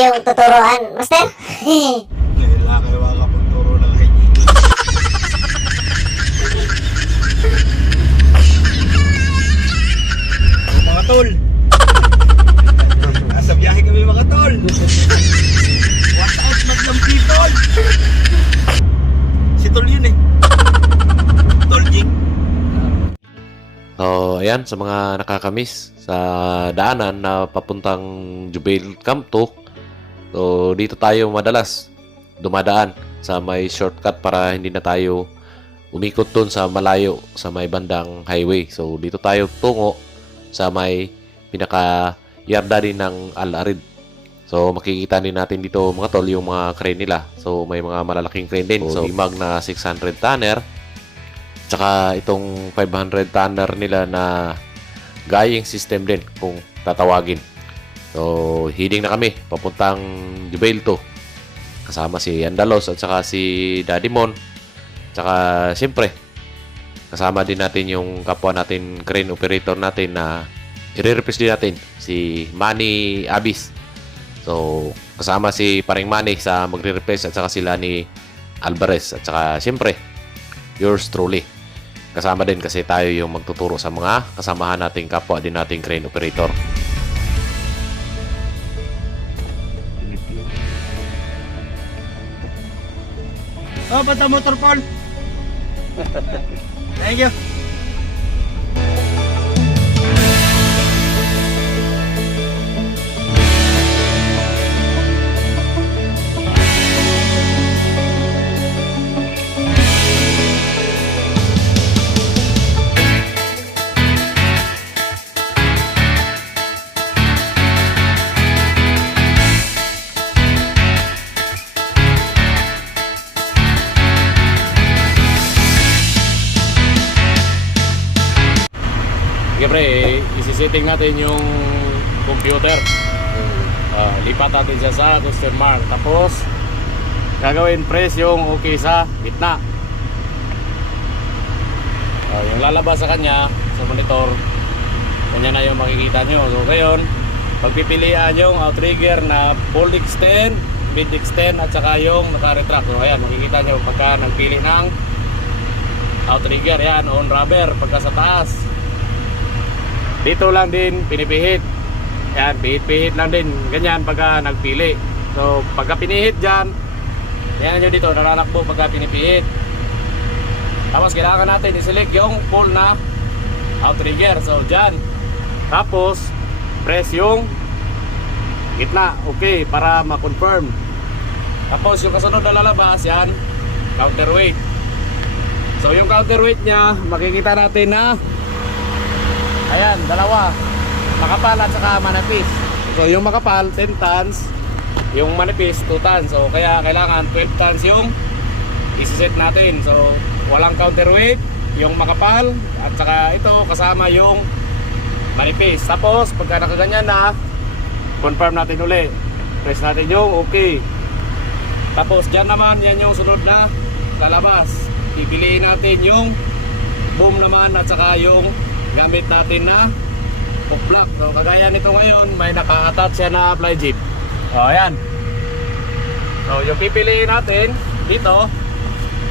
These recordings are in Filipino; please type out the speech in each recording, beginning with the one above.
yung tuturuan, Master? Wala kayo makakapagturo ng hygiene. Mga tol! Nasa biyahe kami mga tol! Watch out Magnum people! Si Tol yun eh. Tol Jing. So, ayan, sa mga nakakamiss sa daanan na papuntang Jubail Camp 2. So, dito tayo madalas dumadaan sa may shortcut para hindi na tayo umikot dun sa malayo sa may bandang highway. So, dito tayo tungo sa may pinaka-yarda din ng Al-Arid. So, makikita din natin dito mga tol yung mga crane nila. So, may mga malalaking crane din. So, limag na 600 tonner. Tsaka itong 500 tonner nila na guying system din kung tatawagin. So, heading na kami papuntang Jubail 2. Kasama si Andalos at saka si Daddy Mon. Tsaka siyempre, kasama din natin yung kapwa natin crane operator natin na i-replace din natin si Manny Abis. So, kasama si Paring Manny sa magre-replace at saka sila ni Alvarez. At saka siyempre, yours truly. Kasama din kasi tayo yung magtuturo sa mga kasamahan nating kapwa din nating crane operator. Oh, bata motor Paul! Thank you! Siyempre, isi-setting natin yung computer. Lipat natin siya sa customer mark. Tapos, gagawin press yung okay sa gitna. Yung lalabas sa kanya, sa monitor, kanya na yung makikita nyo. So, ngayon, pagpipilian yung outrigger na full extend, mid extend, at saka yung naka-retract. So, ayan, makikita nyo pagka nagpili ng outrigger. Yan, on rubber, pagka sa taas. Dito lang din pinipihit. Yan, pihit-pihit lang din. Ganyan pagka nagpili. So, pagka pinihit dyan, yan nyo dito, naranakbo pagka pinipihit. Tapos, kailangan natin i-select yung full na outrigger. So, dyan. Tapos, press yung gitna. Okay, para ma-confirm. Tapos, yung kasunod na lalabas, yan, counterweight. So, yung counterweight nya, makikita natin na ayan, dalawa. Makapal at saka manipis. So, yung makapal, 10 tons. Yung manipis, 2 tons. So, kaya kailangan 12 tons yung isi-set natin. So, walang counterweight, yung makapal, at saka ito, kasama yung manipis. Tapos, pagka nakaganyan na, confirm natin uli. Press natin yung okay. Tapos, dyan naman, yan yung sunod na lalabas. Pipiliin natin yung boom naman at saka yung gamit natin na hook block. So, kagaya nito ngayon, may naka-attach siya na fly jib. O, ayan. So, yung pipiliin natin dito,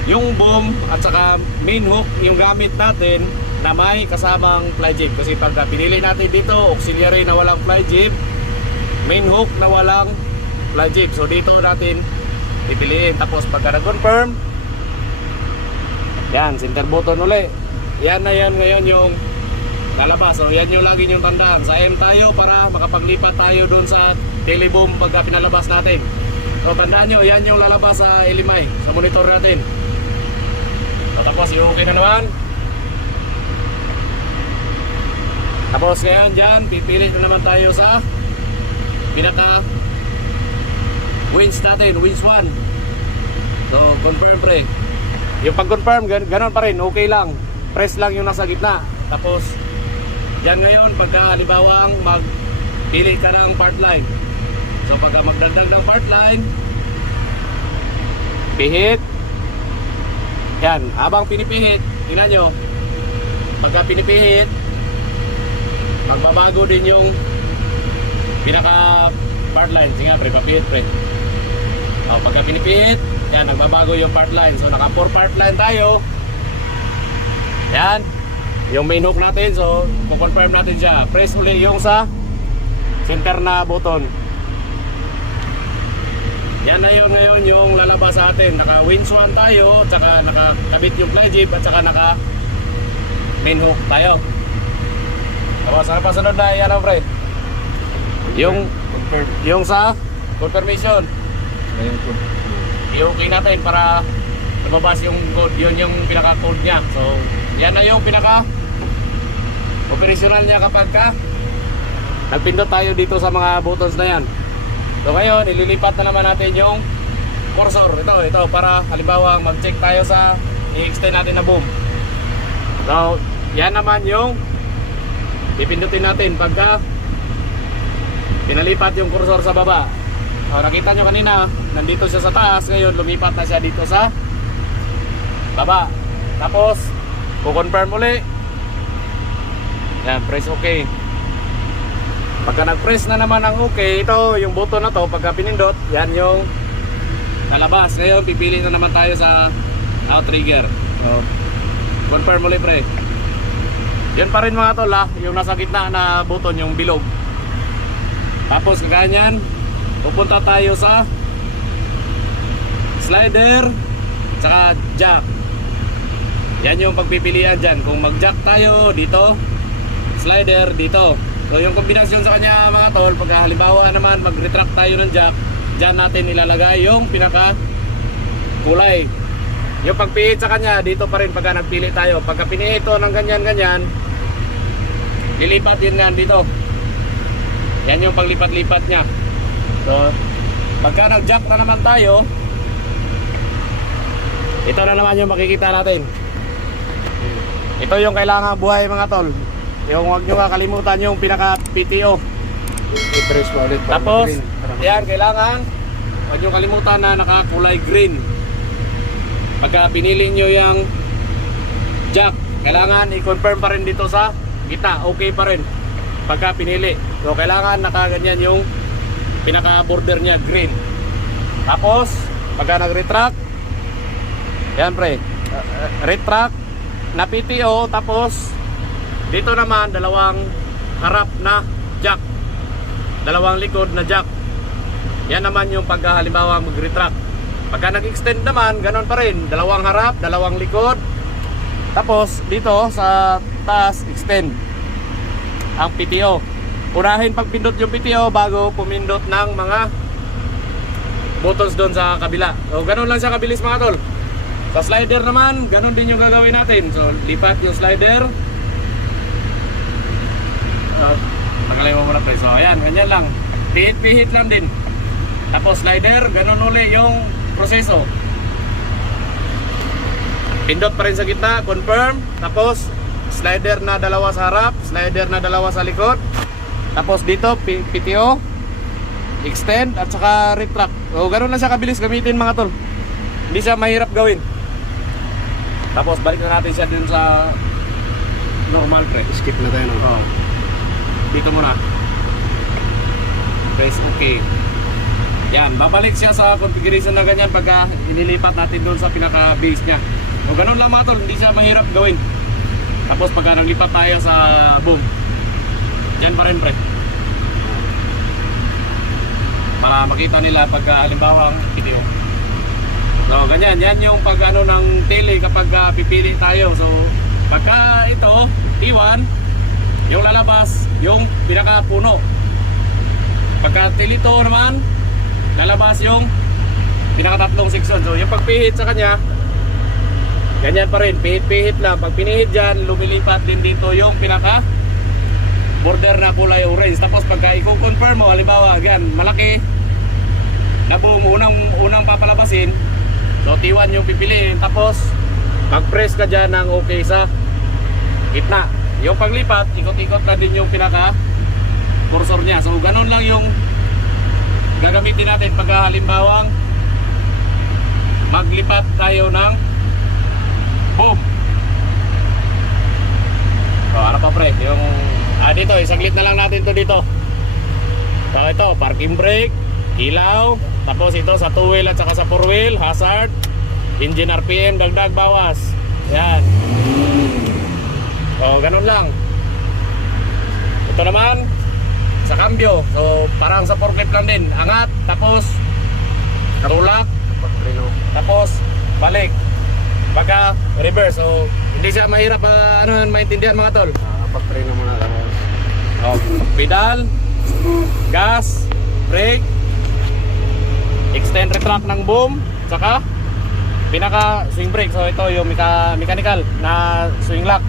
yung boom at saka main hook, yung gamit natin na may kasamang fly jib. Kasi pagka pinili natin dito, auxiliary na walang fly jib, main hook na walang fly jib. So, dito natin pipiliin. Tapos, pagka na-confirm, yan, center button uli. Yan na yan ngayon yung lalabas. So, yan yung lagi yung tandaan. Sa M tayo para makapaglipat tayo dun sa teleboom pagka pinalabas natin. So, tandaan nyo, yan yung lalabas sa LMI, sa monitor natin. So, tapos, yung okay na naman. Tapos, ngayon dyan, pipilit na naman tayo sa pinaka winch natin, winch 1. So, confirm pre. Yung pag-confirm, ganon pa rin, okay lang. Press lang yung nasa gitna. Tapos, yan ngayon, pagka halibawang magpili ka ng part line. So, pagka magdagdag ng part line, pihit. Yan, habang pinipihit, tingnan nyo, pagka pinipihit, magbabago din yung pinaka part line. Sige nga pre, papihit pre. Pagka pinipihit, yan, nagbabago yung part line. So naka 4 part line tayo. Yan, yung main hook natin. So kukonfirm natin siya. Press uli yung sa center na button. Yan na yun ngayon yung lalabas sa atin. Naka winch 1 tayo, tsaka nakakabit yung fly jib, at tsaka naka main hook tayo. Tapos ang pasunod na yan ang pre, yung sa confirmation. I-okay natin para lumabas yung code. Yun yung pinaka-code niya. So yan na yung pinaka-operational niya kapag nagpindot tayo dito sa mga buttons na yan. So ngayon, ililipat na naman natin yung cursor. Ito, para halimbawa mag-check tayo sa i-extend natin na boom. So, yan naman yung pipindutin natin pagka pinalipat yung cursor sa baba. So, nakita nyo kanina, nandito siya sa taas. Ngayon, lumipat na siya dito sa baba. Tapos, kukonfirm uli. Yan, press OK. Pagka nag-press na naman ang OK, ito yung button na to, pagka pinindot, yan yung nalabas. Ngayon, pipili na naman tayo sa outrigger. So, confirm ulit pre. Yan pa rin mga tol yung nasa gitna na button, yung bilog. Tapos kaganyan, pupunta tayo sa slider, saka jack. Yan yung pagpipilian dyan. Kung mag-jack tayo dito, slider dito. So yung kombinasyon sa kanya mga tol, pag halimbawa naman mag-retract tayo ng jack, dyan natin ilalagay yung pinaka kulay. Yung pagpihit sa kanya, dito pa rin pagka nagpili tayo. Pagka pinihit ito ng ganyan-ganyan, lilipat yun nga dito. Yan yung paglipat-lipat niya. So pagka nag-jack na naman tayo, ito na naman yung makikita natin. Ito yung kailangan buhay mga tol. Yung huwag nyo kakalimutan yung pinaka PTO. I-press mo ulit. Tapos, yan, kailangan huwag nyo kalimutan na nakakulay green. Pagka pinili nyo yung jack, kailangan i-confirm pa rin dito sa gitna. Okay pa rin pagka pinili. So kailangan nakaganyan yung pinaka border nya green. Tapos pagka nag-retract, yan pre, retract na PTO. Tapos dito naman dalawang harap na jack, dalawang likod na jack. Yan naman yung pagka halimbawa mag-retract. Pagka nag-extend naman, ganon pa rin, dalawang harap, dalawang likod. Tapos dito sa taas, extend ang PTO. Unahin pagpindot yung PTO bago pumindot ng mga buttons doon sa kabila. So ganon lang siya kabilis mga tol. Sa slider naman, ganon din yung gagawin natin. So lipat yung slider. Nakalimutan mo na pre. So ayan, ganyan lang. Pihit-pihit lang din. Tapos slider, ganon uli yung proseso. Pindot pa rin sa gitna, confirm. Tapos slider na dalawa sa harap, slider na dalawa sa likod. Tapos dito PTO, extend at saka retract. So ganoon lang siya kabilis gamitin mga tol. Hindi siya mahirap gawin. Tapos balik na natin siya dun sa normal pre. Skip na tayo no? Oo. Dito muna. Press OK. Yan, babalik siya sa configuration na ganyan pagka inilipat natin doon sa pinaka base nya. O ganun lang mga tol, hindi siya mahirap gawin. Tapos pagka naglipat tayo sa boom, yan pa rin pre. Para makita nila pagka halimbawa ang video. So ganyan, yan yung pag ano ng tele kapag pipili tayo. So pagka ito, T1, yung lalabas, yung pinaka puno. Pagka tilito naman, lalabas yung pinakatatlong section. So yung pagpihit sa kanya, ganyan pa rin, pihit-pihit lang. Pag pinihit dyan, lumilipat din dito yung pinaka border na kulay orange. Tapos pagka i-confirm mo, halimbawa, gan, malaki na boom, unang papalabasin. So T1 yung pipiliin. Tapos mag-press ka dyan ng okay sa gitna. Yung paglipat, ikot-ikot na din yung pinaka cursor nya. So ganun lang yung gagamitin natin pagka halimbawang maglipat tayo ng boom. So ano pa pre, yung dito, isaglit na lang natin to dito. So ito, parking brake, ilaw, tapos ito sa 2-wheel at saka sa 4-wheel, hazard, engine RPM, dagdag, bawas. Yan. O, ganun lang. Ito naman, sa cambio. So, parang sa forklift lang din. Angat, tapos tulak, tapos balik. Pagka reverse. So, hindi siya mahirap maintindihan mga tol. Pag-preno muna lang. O, pedal, gas, brake, extend retract ng boom, saka pinaka swing brake. So ito yung mechanical na swing lock.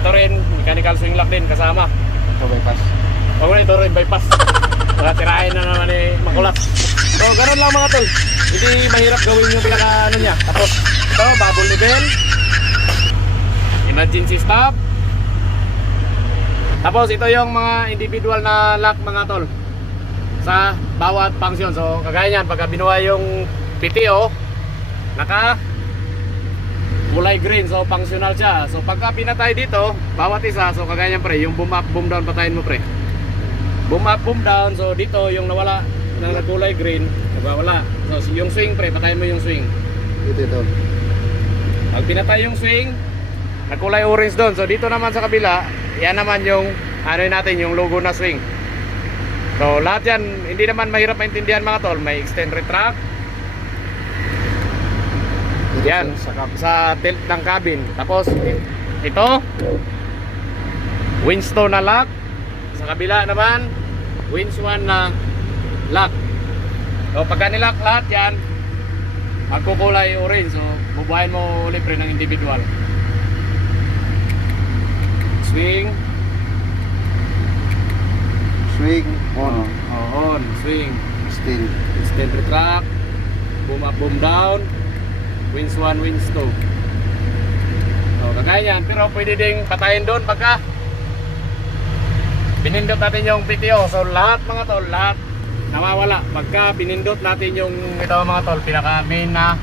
Ito rin mechanical swing lock din kasama. Ito bypass. O ito rin bypass. Wala tirahin na naman makulat. So ganun lang mga tol. Hindi mahirap gawin yung pinaka niya. Tapos ito bubble level, emergency stop. Tapos ito yung mga individual na lock mga tol sa bawat function. So kagaya niyan, pagka binuhay yung PTO, naka kulay green, so functional siya. So pagka pinatay dito, bawat isa, so kagaya niyan pre, yung boom up, boom down, patayin mo pre. Boom up, boom down, so dito yung nawala na kulay green, wala. So yung swing pre, patayin mo yung swing. Ito. Pag pinatay yung swing, nagkulay orange doon. So dito naman sa kabila, yan naman yung natin, yung logo na swing. So lahat yan, hindi naman mahirap maintindihan mga tol. May extend retract. Yan, sa tilt ng cabin. Tapos ito, Winstone na lock. Sa kabila naman, Winswan na lock. So pagka nilock lahat yan, magkukulay orange. So bubuhayin mo ulit rin ng individual. Swing. Swing on. On, swing. Still. Extend retract. Boom up, boom down. Wins 1, wins 2. So kagaya yan. Pero pwede ding patayin doon pagka pinindot natin yung PTO. So lahat mga tol, lahat nawawala pagka pinindot natin yung ito mga tol, pinaka main na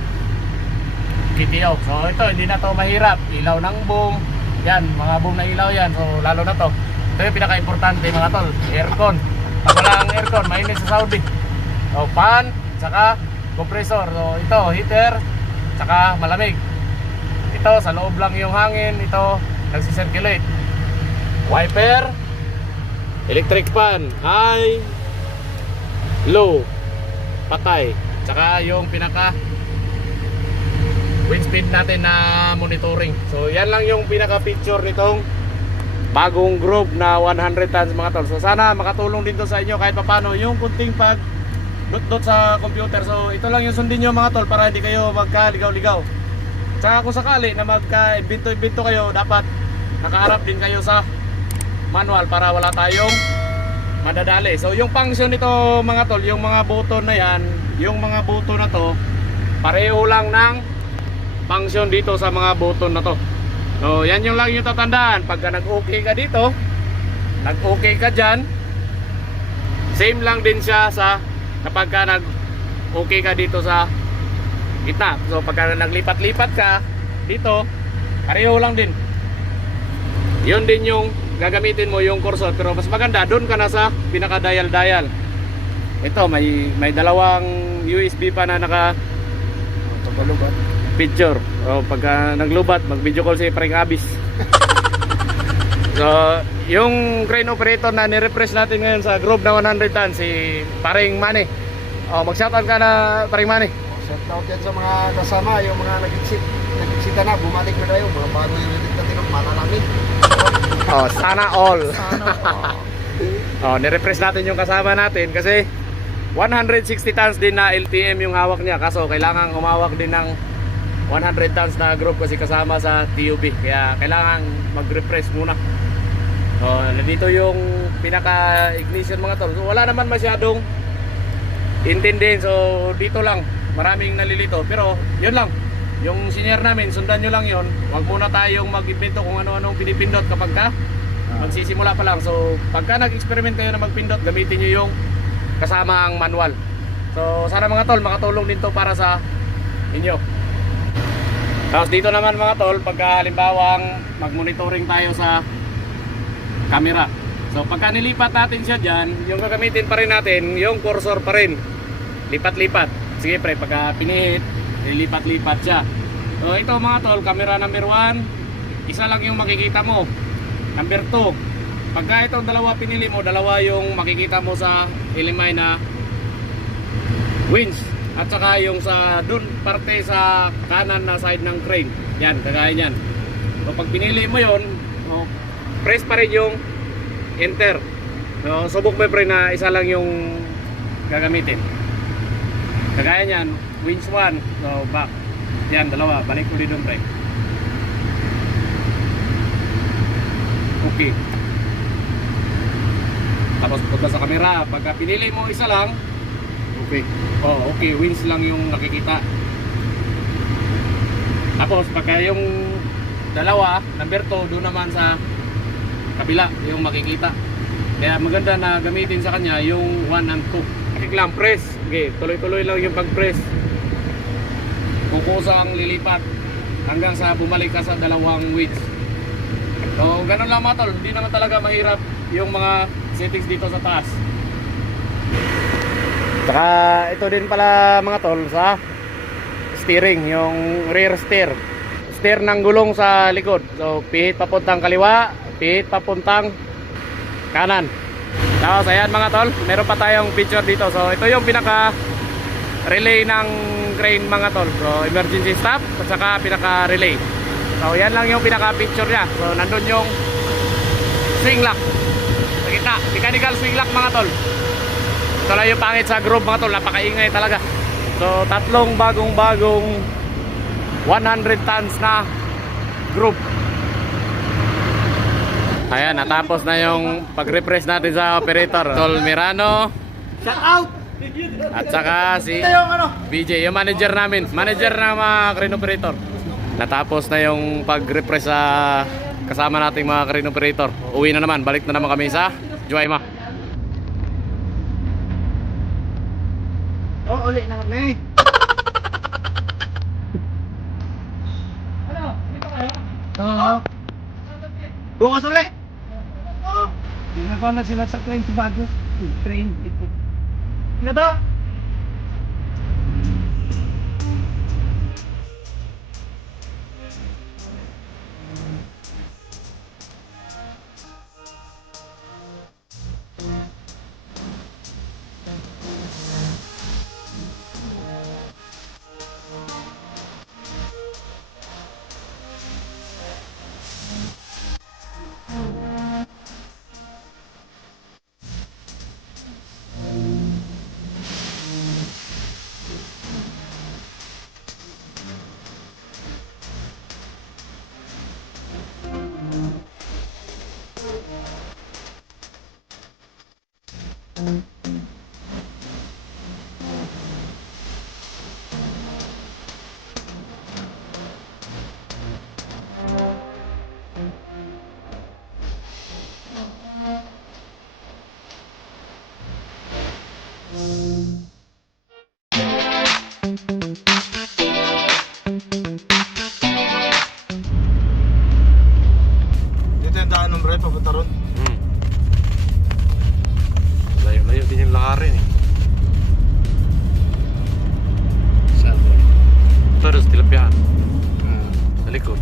PTO. So ito, hindi na to mahirap. Ilaw ng boom. Yan, mga boom na ilaw yan. So lalo na to. Ito yung pinaka-importante mga tol, aircon. Pag wala ang aircon, mainit sa Saudi. So fan, saka compressor. So ito, heater, saka malamig. Ito, sa loob lang yung hangin. Ito, nagsisirculate. Wiper, electric fan, high, low, patay. Saka yung pinaka wind speed natin na monitoring. So yan lang yung pinaka picture nitong bagong group na 100 tons mga tol. So sana makatulong din to sa inyo kahit papano yung kunting pag dot sa computer. So ito lang yung sundin nyo mga tol para hindi kayo magkaligaw-ligaw. Tsaka kung sakali na magka-invento kayo, dapat nakaharap din kayo sa manual para wala tayong madadali. So yung function nito mga tol, yung mga button na yan, yung mga button na to, pareho lang ng function dito sa mga button na to. So yan yung lang yung tatandaan. Pagka nag-okay ka dito, nag-okay ka dyan, same lang din siya sa kapag ka nag-okay ka dito sa gitna. So pagka naglipat-lipat ka dito, pareho lang din. Yun din yung gagamitin mo yung cursor. Pero mas maganda, doon ka na sa pinaka-dial-dial. Ito, may dalawang USB pa na naka picture. O pagka naglubat, mag-video call si Frank Abis. So, yung crane operator na ni-refresh natin ngayon sa group na 100 tons, si Paring Manny. O, mag-shoutout ka na, Paring Manny. Shoutout yan sa mga kasama, yung mga nag-exita na, bumalik na tayo, mga bago yung ulit natin ng malalamig. Oh, sana all. Sana all. Oh, ni-refresh natin yung kasama natin kasi 160 tons din na LTM yung hawak niya. Kaso kailangan humawak din ng 100 tons na group kasi kasama sa TUB. Kaya kailangan mag-refresh muna. So, nandito yung pinaka-ignition mga tol. So, wala naman masyadong intindihin. So, dito lang. Maraming nalilito. Pero, yun lang. Yung senior namin, sundan nyo lang yun. Huwag muna tayong mag-invento kung ano-anong pinipindot kapag ka magsisimula pa lang. So, pagka nag-experiment kayo na magpindot, gamitin nyo yung kasama ang manual. So, sana mga tol, makatulong din to para sa inyo. Tapos dito naman mga tol, pagka halimbawang mag-monitoring tayo sa camera. So pagka nilipat natin siya dyan, yung gagamitin pa rin natin, yung cursor pa rin. Lipat-lipat. Sige pre, pagka pinihit, nilipat-lipat siya. So ito mga tol, camera number 1, isa lang yung makikita mo. Number 2, pagka itong dalawa pinili mo, dalawa yung makikita mo sa LMI na winch. At saka yung sa dun parte sa kanan na side ng crane. Yan, kagaya yan. So pag pinili mo yon, press pa rin yung enter. So subok mo pre na isa lang yung gagamitin. Kagaya yan, winch 1, so back. Yan, dalawa, balik ulit doon pre. Okay. Tapos punta sa camera, pagka pinili mo isa lang, Okay. oh, okay, winch lang yung nakikita. Tapos pagka yung dalawa, number 2, doon naman sa kabila yung makikita. Kaya maganda na gamitin sa kanya yung 1 and 2. Lang press. Okay, tuloy-tuloy lang yung pag-press. Kukusang lilipat hanggang sa bumalik ka sa dalawang winch. So, ganun lang mga tol. Hindi naman talaga mahirap yung mga settings dito sa taas. Saka ito din pala mga tol sa steering, yung rear steer. Steer ng gulong sa likod. So pihit papuntang kaliwa, pihit papuntang kanan. Tapos ayan mga tol, meron pa tayong picture dito. So ito yung pinaka relay ng crane mga tol. So emergency stop at saka pinaka relay. So yan lang yung pinaka picture niya. So nandun yung swing lock. Nakita, mechanical swing lock mga tol. Ito lang yung pangit sa group mga tol, napakaingay talaga. So tatlong bagong-bagong 100 tons na group. Ayan, natapos na yung pag-refresh natin sa operator Tol Mirano. Shout out! At saka si Ito yung ano? BJ, yung manager namin. Manager ng mga crane operator. Natapos na yung pag-refresh sa kasama nating mga crane operator. Uwi na naman, balik na naman kami sa Juayma. Oh, ulit na kami. Ano? Dito kayo? Oo. Bukas ulit. Oo. Ginagawa na sila sa train bago. Train ito. Ano to? Dito yung daan ng Bray, papunta ron. Layo-layo din yung lakarin eh. Saan? Ito, tilapyahan. Sa likod.